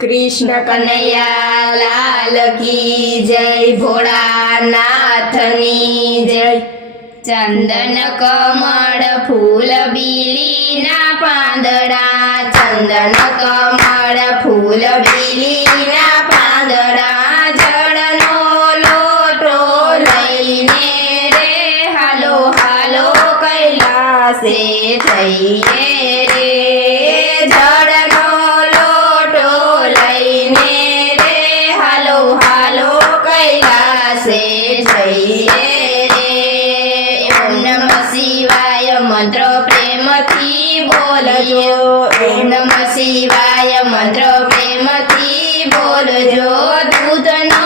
कृष्ण कन्हैया लाल की जय, भोळानाथनी जय। चंदन कमळ फूल बीलीना પાંદડા, ચંદન કમળ ફૂલ બીલીના પાંદડા, જળનો લોટો લઈને રે હાલો હાલો કૈલાસે જઈએ રે। જળનો લોટો લઈને રે હાલો હાલો કૈલાસે જઈએ રે। ઓમ નમઃ શિવાય મંત્ર પ્રેમથી બોલજો, ઓમ નમઃ શિવાય મંત્ર પ્રેમથી બોલજો। દૂધનો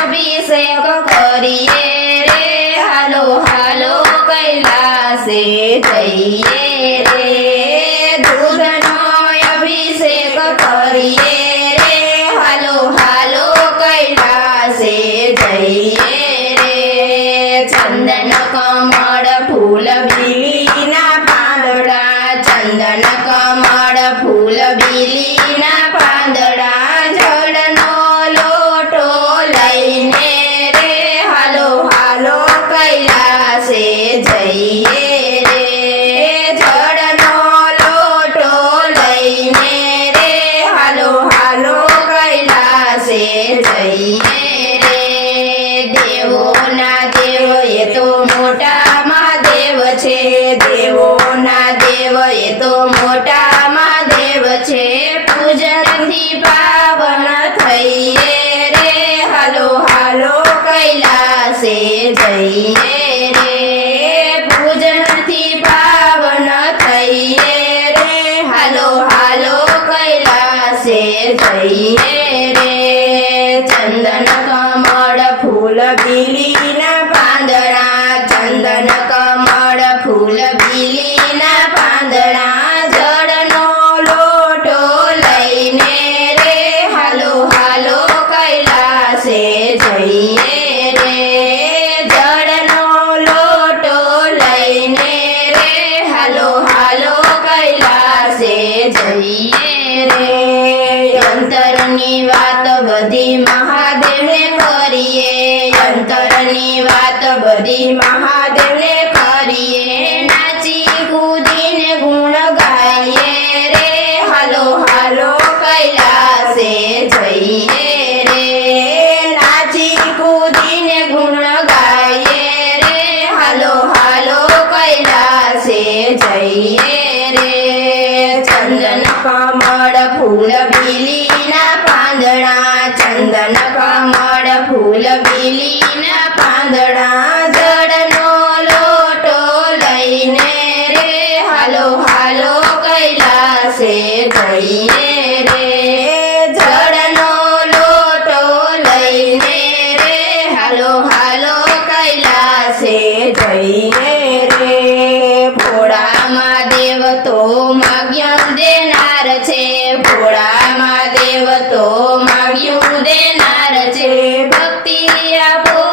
અભિષેક કરીએ રે હાલો હાલો કૈલાસે જઈએ રે। દૂધનો અભિષેક કરીએ રે હાલો હાલો કૈલાસે જઈએ રે। ચંદન કમળ ફૂલ બીલીના પાંદડા, ચંદન કમળ ફૂલ બીલીના પાંદડા, જળનો લોટો લઈને રે હાલો હાલો કૈલાસે જઈએ રે। જળનો લોટો લઈને રે હાલો હાલો કૈલાસે જઈએ રે। દેવોના દેવ એ તો મોટા મહાદેવ છે, દેવોના દેવ એ તો મોટા મહાદેવ છે। પૂજનથી પાવન થઈએ રે હાલો હાલો કૈલાસે જઈએ રે। પૂજનથી પાવન થઈએ રે હાલો હાલો કૈલાસે જઈએ રે। ચંદન કમળ ફૂલ બીલીના પાંદડા, ચંદન કમળ ફૂલ બીલીના પાંદડા, જળનો લોટો લઈને રે હાલો હાલો કૈલાસે જઈએ રે। જળનો લોટો લઈને રે હાલો હાલો કૈલાસે જઈએ રે। અંતરની વાત બધી મહાદેવને કરીએ, અંતરની વાત બધી મહાદેવને કરીએ। નાચી કૂદીને ગુણ ગાઈએ રે હાલો હાલો કૈલાસે જઈએ રે। નાચી કૂદીને ગુણ ગાઈએ રે હાલો હાલો કૈલાસે જઈએ રે। ચંદન કમળ ફૂલ બીલીના પાંદડા, ચંદન કમળ ફૂલ બીલીના પાંદડા, જળનો લોટો લઈને રે હાલો હાલો કૈલાસે જઈએ રે। જળનો લોટો લઈને રે હાલો હાલો કૈલાસે જઈએ રે। ભોળા મહાદેવ તો માગ્યું દેનાર છે, ભોળા મહાદેવ તો માગ્યું દેનાર છે। ભક્તિ આપો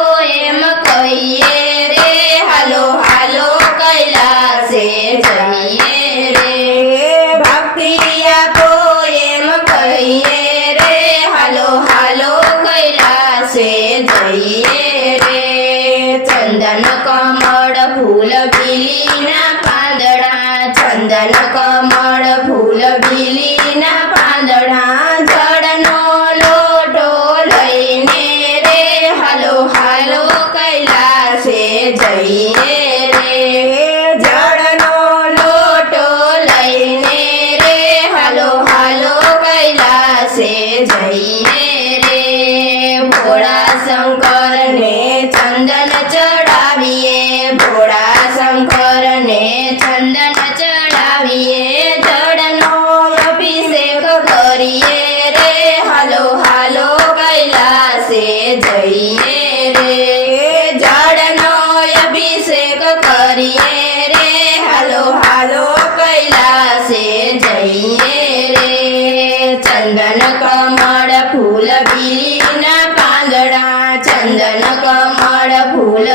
એમ કહીએ રે હાલો હાલો કૈલાસે જઈએ રે। ભક્તિ આપો એમ કહીએ રે હાલો હાલો કૈલાસે જઈએ રે। ચંદન કમળ ફૂલ બીલીના પાંદડા, ચંદન કમળ ફૂલ બીલીના પાંદડા, જળનો લોટો લઈને રે હાલો હાલો કૈલાસે જઈએ રે। જળનો લોટો લઈને રે હાલો હાલો કૈલાસે જઈએ રે। ભોળા શંકરને ચંદન ચડાવીએ, ભોળા શંકરને ચંદન ચડાવીએ। જળનો અભિષેક કરીએ રે હાલો હાલો કૈલાસે જઈએ રે। જળનો અભિષેક કરીએ રે હાલો હાલો કૈલાસે જઈએ રે। ચંદન કમળ ફૂલ બીલીના પાંદડા, ચંદન કમળ ફૂલ